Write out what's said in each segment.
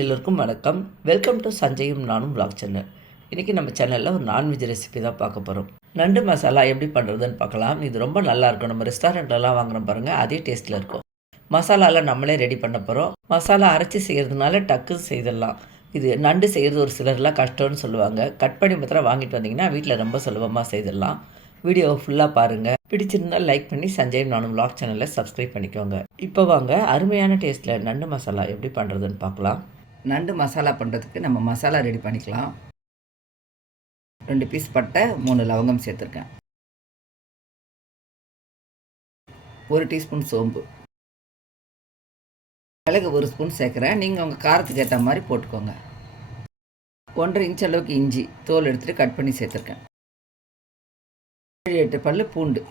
எல்லோருக்கும் வணக்கம். Welcome to சஞ்சயும் நானும் vlog சேனல் இன்றைக்கி நம்ம சேனலில் ஒரு நான்வெஜ் ரெசிபி தான் பார்க்க போகிறோம் நண்டு மசாலா எப்படி பண்ணுறதுன்னு பார்க்கலாம். இது ரொம்ப நல்லாயிருக்கும் நம்ம ரெஸ்டாரண்ட்லலாம் வாங்குறோம் பாருங்கள் அதே டேஸ்ட்டில் இருக்கும். மசாலாலாம் நம்மளே ரெடி பண்ண போகிறோம் மசாலா அரைச்சி செய்கிறதுனால டக்கு செய்திடலாம். இது நண்டு செய்கிறது ஒரு சிலர்லாம் கஷ்டம்னு சொல்லுவாங்க. கட் பண்ணி மாத்திரம் வாங்கிட்டு வந்தீங்கன்னா வீட்டில் ரொம்ப சுலபமாக செய்திடலாம். வீடியோவை ஃபுல்லாக பாருங்கள் பிடிச்சிருந்தா லைக் பண்ணி சஞ்சய் நானும் vlog சேனலில் சப்ஸ்கிரைப் பண்ணிக்கோங்க. இப்போ வாங்க அருமையான டேஸ்ட்டில் நண்டு மசாலா எப்படி பண்ணுறதுன்னு பார்க்கலாம். நண்டு மசாலா பண்ணுறதுக்கு நம்ம மசாலா ரெடி பண்ணிக்கலாம். ரெண்டு பீஸ் பட்டை மூணு லவங்கம் சேர்த்துருக்கேன். ஒரு டீஸ்பூன் சோம்பு. மிளகு ஒரு ஸ்பூன் சேர்க்குறேன். நீங்கள் உங்கள் காரத்துக்கு ஏற்ற மாதிரி போட்டுக்கோங்க. ஒன்றரை இன்ச் அளவுக்கு இஞ்சி தோல் எடுத்துகிட்டு கட் பண்ணி சேர்த்துருக்கேன். ஏழு எட்டு பல் பூண்டு.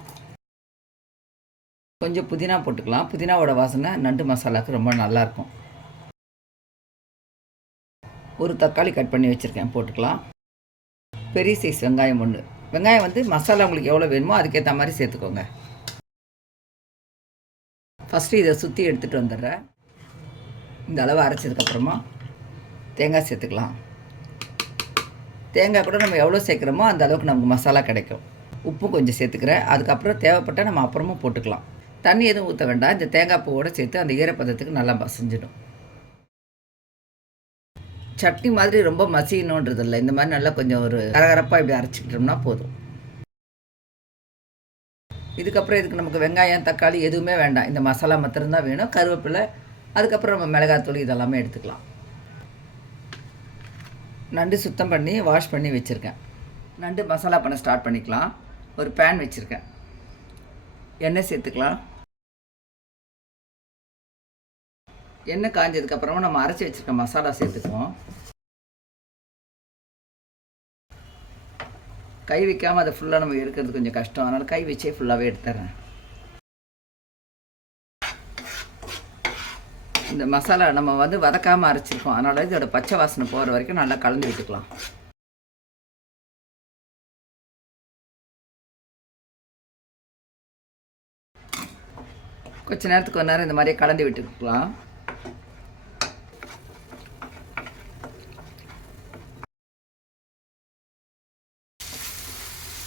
கொஞ்சம் புதினா போட்டுக்கலாம். புதினாவோட வாசனை நண்டு மசாலாவுக்கு ரொம்ப நல்லாயிருக்கும் ஒரு தக்காளி கட் பண்ணி வச்சுருக்கேன் போட்டுக்கலாம். பெரிய சைஸ் வெங்காயம் ஒன்று வெங்காயம் வந்து மசாலா உங்களுக்கு எவ்வளோ வேணுமோ அதுக்கேற்ற மாதிரி சேர்த்துக்கோங்க. ஃபஸ்ட்டு இதை சுற்றி எடுத்துகிட்டு வந்துடுறேன். இந்த அளவு அரைச்சதுக்கப்புறமா தேங்காய் சேர்த்துக்கலாம். தேங்காய் கூட நம்ம எவ்வளோ சேர்க்குறோமோ அந்த அளவுக்கு நமக்கு மசாலா கிடைக்கும். உப்பும் கொஞ்சம் சேர்த்துக்கிறேன். அதுக்கப்புறம் தேவைப்பட்டால் நம்ம அப்புறமா போட்டுக்கலாம். தண்ணி எதுவும் ஊற்ற வேண்டாம். இந்த தேங்காய் பூவோடு சேர்த்து அந்த ஈரப்பதத்துக்கு நல்லா மசிஞ்சிடும். சட்னி மாதிரி ரொம்ப மசியணுன்றது இல்லை இந்த மாதிரி நல்லா கொஞ்சம் ஒரு கரகரப்பாக இப்படி அரைச்சிக்கிட்டோம்னா போதும். இதுக்கப்புறம் இதுக்கு நமக்கு வெங்காயம் தக்காளி எதுவுமே வேண்டாம். இந்த மசாலா மாத்திரம்தான் வேணும். கருவேப்பிலை அதுக்கப்புறம் நம்ம மிளகாத்தூள் இதெல்லாமே எடுத்துக்கலாம். நண்டு சுத்தம் பண்ணி வாஷ் பண்ணி வச்சுருக்கேன். நண்டு மசாலா பண்ண ஸ்டார்ட் பண்ணிக்கலாம். ஒரு பேன் வச்சுருக்கேன். எண்ணெய் சேர்த்துக்கலாம். எண்ணெய் காஞ்சதுக்கப்புறமா நம்ம அரைச்சி வச்சுருக்க மசாலா சேர்த்துக்குவோம். கை வைக்காமல் அதை ஃபுல்லாக நம்ம எடுக்கிறது கொஞ்சம் கஷ்டம். அதனால் கை வச்சே ஃபுல்லாகவே எடுத்துறேன். இந்த மசாலா நம்ம வந்து வதக்காமல் அரைச்சிருக்கோம். அதனால் இதோட பச்சை வாசனை போகிற வரைக்கும் நல்லா கலந்து விட்டுக்கலாம் கொஞ்ச நேரத்துக்கு ஒரு நேரம் இந்த மாதிரியே கலந்து விட்டுக்கலாம்.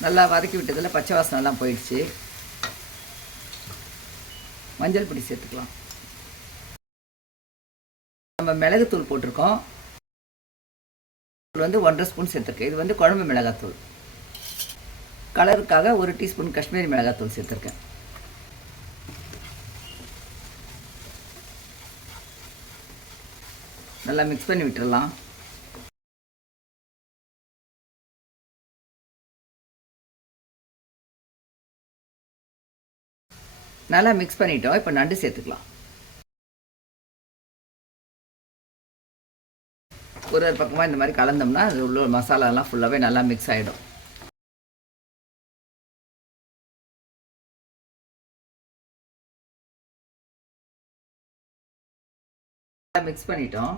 நல்லா வதக்கி விட்டதில் பச்சை வாசனெல்லாம் போயிடுச்சு. மஞ்சள் பொடி சேர்த்துக்கலாம். நம்ம மிளகுத்தூள் போட்டிருக்கோம். வந்து ஒன்றரை ஸ்பூன் சேர்த்துருக்கேன். இது வந்து குழம்பு மிளகாத்தூள். கலருக்காக ஒரு டீஸ்பூன் காஷ்மீரி மிளகாத்தூள் சேர்த்துருக்கேன். நல்லா மிக்ஸ் பண்ணி விட்டுடலாம் நல்லா மிக்ஸ் பண்ணிட்டோம். இப்போ நண்டு சேர்த்துக்கலாம். ஒரு ஒரு பக்கமாக இந்த மாதிரி கலந்தோம்னா அது உள்ள மசாலாலாம் ஃபுல்லாகவே நல்லா மிக்ஸ் ஆகிடும் மிக்ஸ் பண்ணிட்டோம்.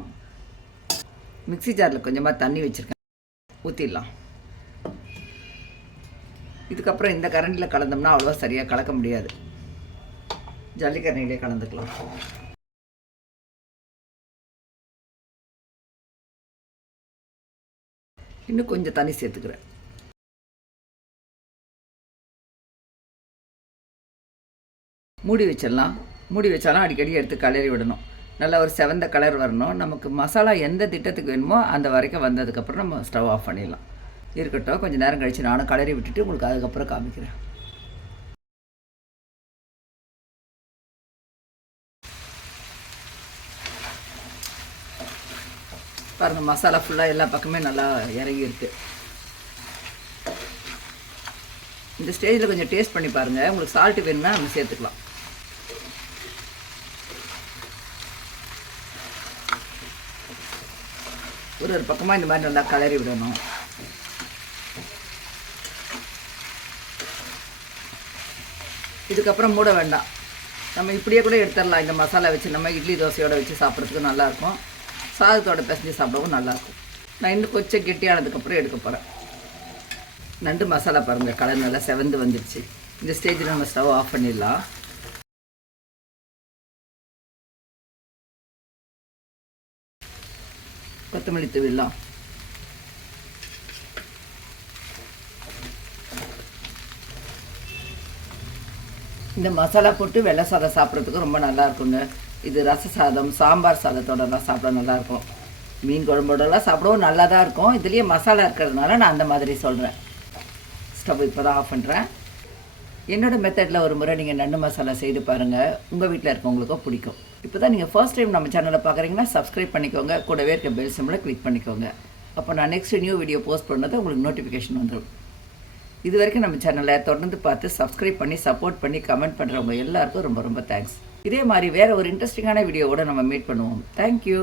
மிக்ஸி ஜாரில் கொஞ்சமாக தண்ணி வச்சுருக்கேன். ஊற்றிடலாம் இதுக்கப்புறம் இந்த கரண்டியில் கலந்தோம்னா அவ்வளோவா சரியாக கலக்க முடியாது. ஜல்லிக்கரண்டிலே கலந்துக்கலாம். இன்னும் கொஞ்சம் தண்ணி சேர்த்துக்கிறேன். மூடி வச்சிடலாம். மூடி வச்சாலும் அடிக்கடி எடுத்து கலரி விடணும். நல்லா ஒரு செவந்த கலர் வரணும். நமக்கு மசாலா எந்த திட்டத்துக்கு வேணுமோ அந்த வரைக்கும் வந்ததுக்கப்புறம் நம்ம ஸ்டவ் ஆஃப் பண்ணிடலாம். இருக்கட்டும் கொஞ்சம் நேரம் கழித்து நானும் கலரி விட்டுட்டு உங்களுக்கு அதுக்கப்புறம் காமிக்கிறேன். பாருங்கள் மசாலா ஃபுல்லாக எல்லா பக்கமே நல்லா இறங்கி இருக்குது இந்த ஸ்டேஜில் கொஞ்சம் டேஸ்ட் பண்ணி பாருங்கள் உங்களுக்கு சால்ட்டு வேணும்னா நம்ம சேர்த்துக்கலாம். ஒரு ஒரு பக்கமாக இந்த மாதிரி நல்லா கலரி விடணும். இதுக்கப்புறம் மூட வேண்டாம். நம்ம இப்படியே கூட எடுத்துடலாம். இந்த மசாலா வச்சு நம்ம இட்லி தோசையோட வச்சு சாப்பிட்றதுக்கு நல்லாயிருக்கும் சாதத்தோட பிசைஞ்சு சாப்பிடவும் நல்லாயிருக்கும். நான் இன்னும் கொஞ்சம் கெட்டியானதுக்கப்புறம் எடுக்க போகிறேன் நண்டு மசாலா பாருங்கள் கலர் நல்லா செவந்து வந்துடுச்சு இந்த ஸ்டேஜில் நம்ம ஸ்டவ் ஆஃப் பண்ணிடலாம். கொத்தமல்லி தூவிடலாம் இந்த மசாலா போட்டு வெள்ளை சாதம் சாப்பிட்றதுக்கு ரொம்ப நல்லா இருக்குங்க இது ரச சாதம் சாம்பார் சாதத்தோடலாம் சாப்பிட நல்லாயிருக்கும். மீன் குழம்போடலாம் சாப்பிடவும் நல்லா தான் இருக்கும். இதுலேயே மசாலா இருக்கிறதுனால நான் அந்த மாதிரி சொல்கிறேன் ஸ்டவ் இப்போ தான் ஆஃப் பண்ணுறேன் என்னோட மெத்தடில் ஒரு முறை நீங்கள் நண்டு மசாலா செய்து பாருங்கள் உங்கள் வீட்டில் இருக்கவங்களுக்கும் பிடிக்கும். இப்போ தான் நீங்கள் ஃபர்ஸ்ட் டைம் நம்ம சேனலை பார்க்குறீங்கன்னா சப்ஸ்கிரைப் பண்ணிக்கோங்க. கூடவே இருக்க பெல் சிம்மில் கிளிக் பண்ணிக்கோங்க. அப்போ நான் நெக்ஸ்ட் நியூ வீடியோ போஸ்ட் பண்ணது உங்களுக்கு நோட்டிஃபிகேஷன் வந்துடும் இது வரைக்கும் நம்ம சேனலை தொடர்ந்து பார்த்து சப்ஸ்கிரைப் பண்ணி சப்போர்ட் பண்ணி கமெண்ட் பண்ணுறவங்க எல்லாருக்கும் ரொம்ப ரொம்ப தேங்க்ஸ் இதே மாதிரி வேறு ஒரு இன்ட்ரெஸ்டிங்கான வீடியோவோட நம்ம மீட் பண்ணுவோம். தேங்க்யூ